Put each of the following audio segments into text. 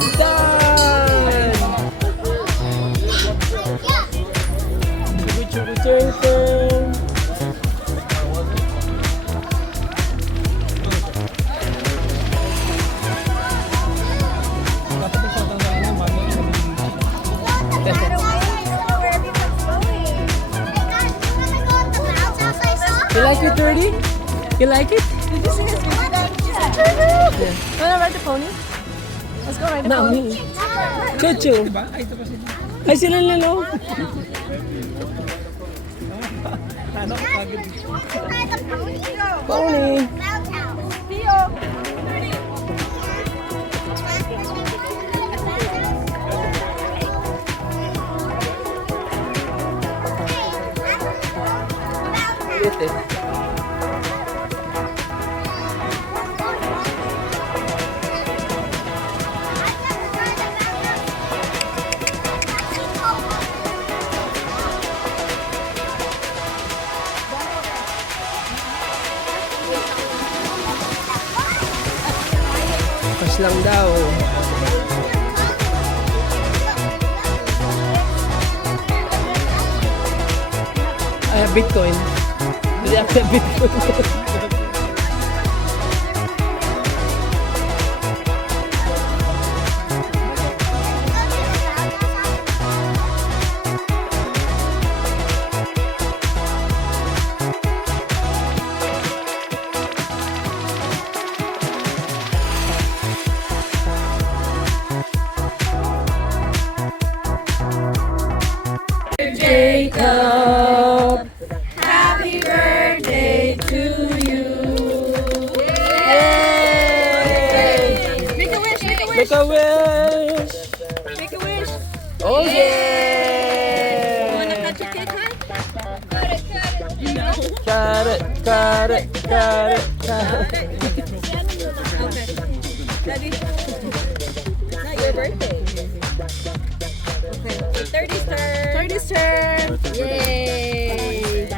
Done! Chugu-chugu-ching-ching. You like it, Dirty? You like it? Did you see his video? Yeah. Wanna ride the pony? Let's go ride the Not pony. me. Chuchu. Ay, sila lalo. Pony. Ito. Pas lang daw. I have Bitcoin. Do you have Bitcoin? Jacob, Happy birthday to you. Yay! Make a wish, make a wish. Make a wish! Make a wish. Oh yeah! Wanna cut your cake high? Cut it, cut it, cut it, cut it. Okay. Daddy. Not your birthday. Okay. 30's turn. 30's turn. Yay.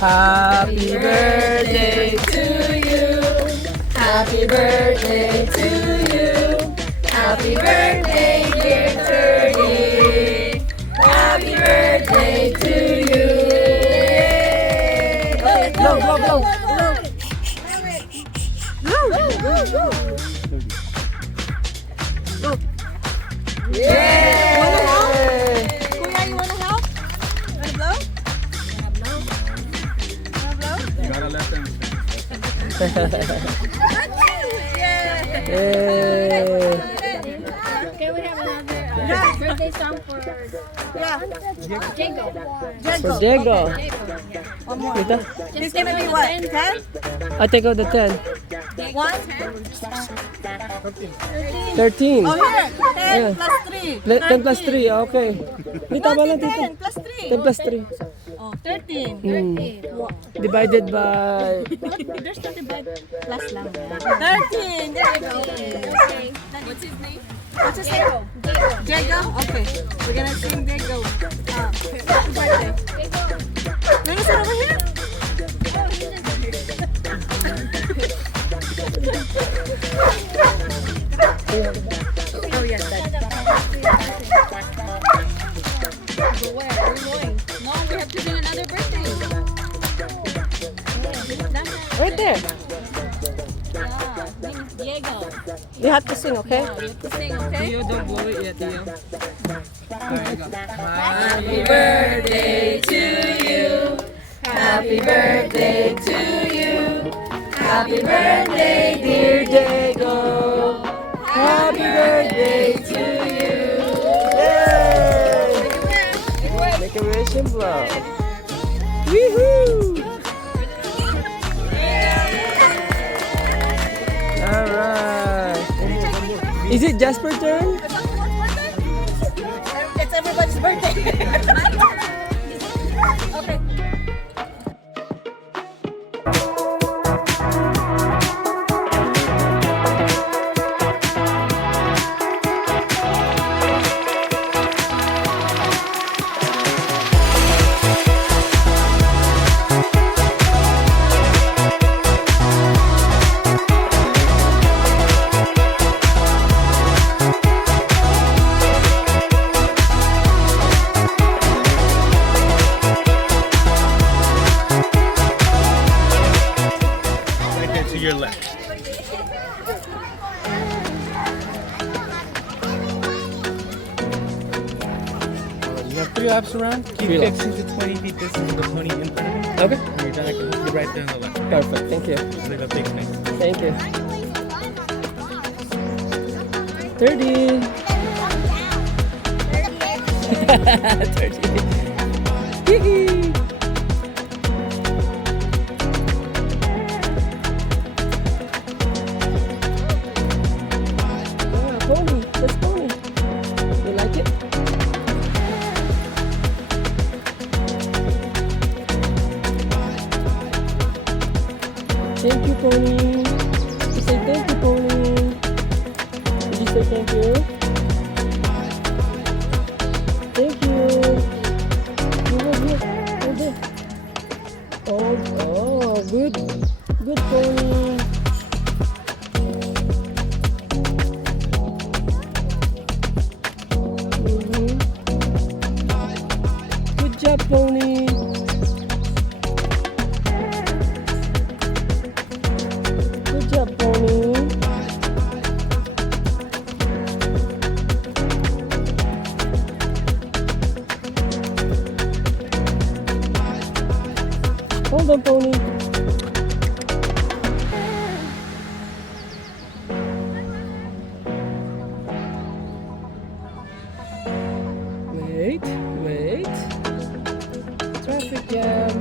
Happy birthday to you. Happy birthday to you. Happy birthday, dear Turdy. Happy birthday to you. Yay. Blow, blow, blow. Yay. Wanna help? Yay! Kuya, you wanna help? Wanna blow? Wanna blow? You gotta let them. Yeah. Yay! Can we have another birthday song for Yeah. Jago? For Diego. One more. Ito. It's gonna be what? 10? I take out the 10. 1? 13. Oh, here. 10 Yeah. plus 3. 10 plus 3, okay. Hindi, tama lang dito. 10 plus 3. 10 plus 3. Oh, 13. Divided by... There's no divide. Plus lang. 13. There you go. Okay. What's his name? What's his name? Diego. Okay. We're gonna sing Diego. Happy birthday. Wanna sit over here? Oh, yes, that. But where? Where are we going? No, we have to sing another birthday. Right there. Yeah, name is Diego. You have to sing, okay? Yeah, you have to sing, okay? Tio, don't blow it yet, Tio. Alright, go. Happy birthday to you. Happy birthday to you. Happy birthday, dear Diego. Happy birthday to you. Yay! Make a wish and blow. Woohoo! Alright. Is it Jasper's turn? It's everybody's birthday. Okay. laps around. Keep 3 laps. 15 to 20 feet distance of the pony in front of you. Okay. When you're done, I can be right there on the left. Perfect. Thank you. Just leave a big thing. Thank you. 30. 30. Hee-hee. Yeah, pony. That's pony. You like it? Thank you, pony. You say thank you, pony. Did you say thank you? Thank you. You were here. Over there. Oh, good. Good, pony. Mhm. Good job, pony. Good job, pony. Hold on, pony. Wait, wait. Traffic jam.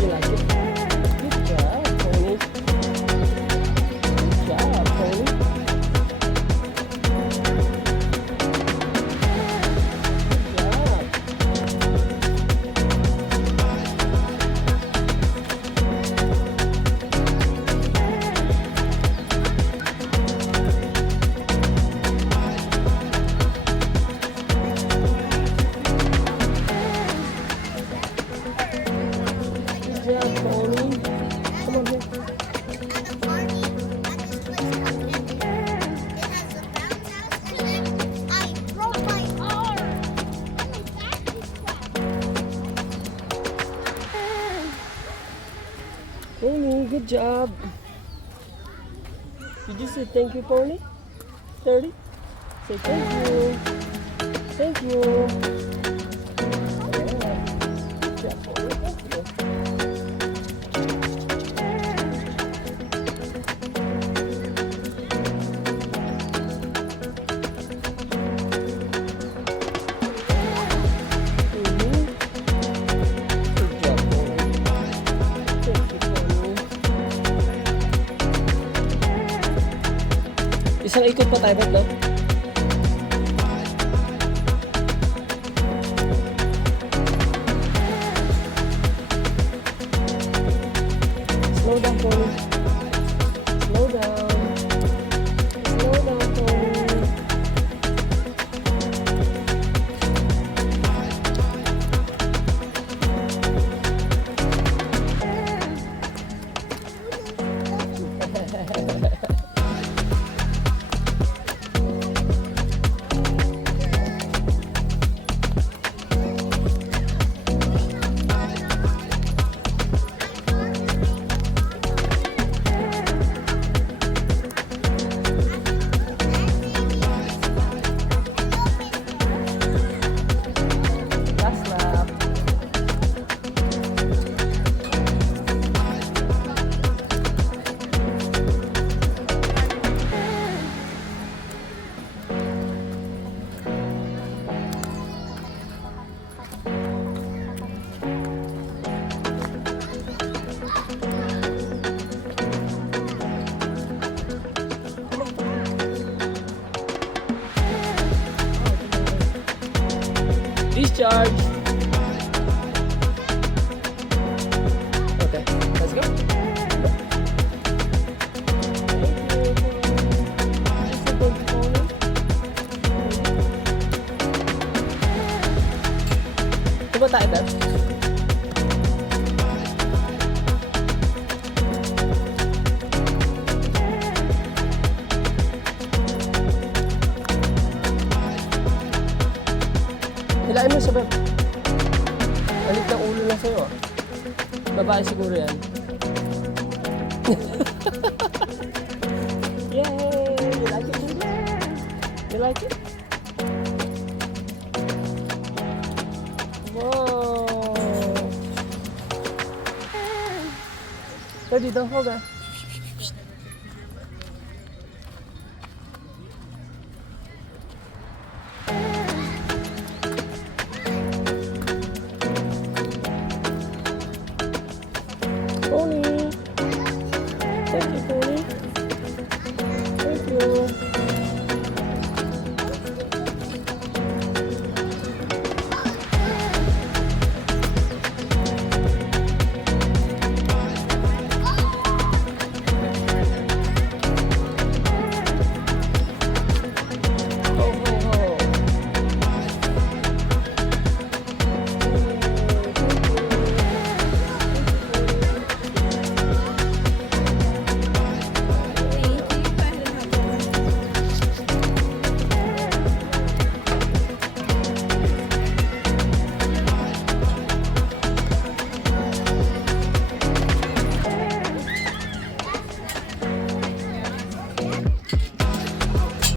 You like it? Good job, pony. Good job, pony. Good job. Good job, pony. Come on here. At a party at this place called Candy. It has a bounce house to it. I broke my arm. And my back is cracked. Pony, good job. Did you say thank you, pony? 30? Say thank you. Thank you. Yeah. Good job, pony. Thank you. Mhm. Good job, pony. Thank you, pony. Isang ikot pa tayo, no? Slow down, pony. Slow down. Slow down, pony. Last lap. Discharge. Okay, let's go. Diba tayo, Beb? Hilain mo siya, Beb. sa'yo. Babae siguro yan. Yay! You like it, baby? You like it? Whoa! Baby, don't hold her. Pony.